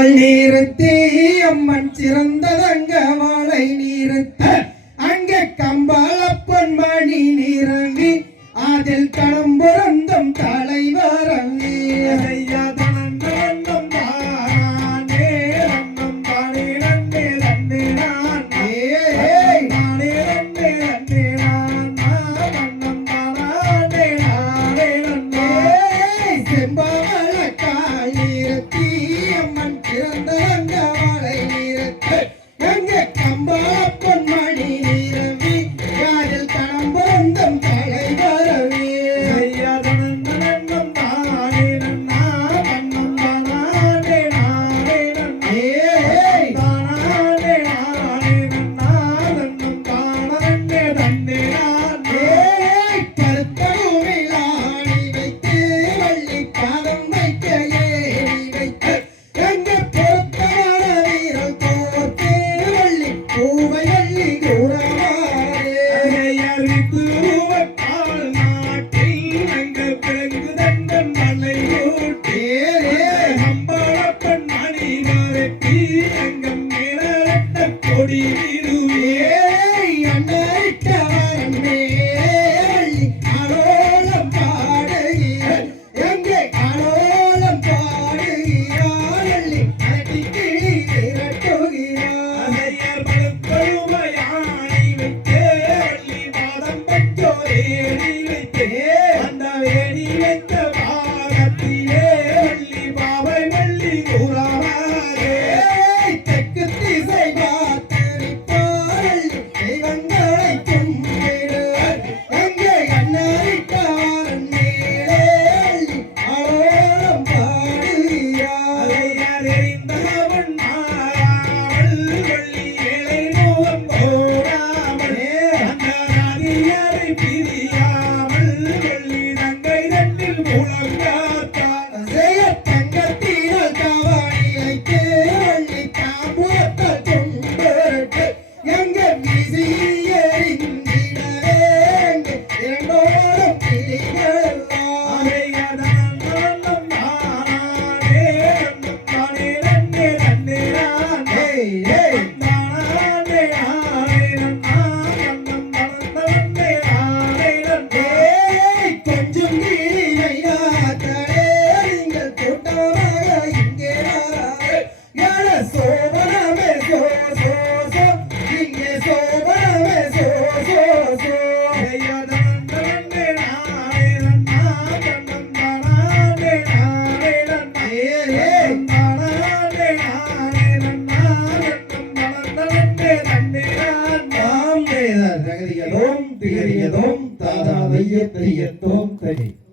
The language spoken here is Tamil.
வாய் நீரத்தே அம்மன் சிறந்ததங்க வாழை நீரத்த அங்கே கம்பாலப்பன் மணி நீரங்கி அதில் கணம்புரந்தம் தாழ கொடி. Yeah. Tegeriyadom, tegeriyadom, tadadiyat, tegeriyadom, tegeriyadom.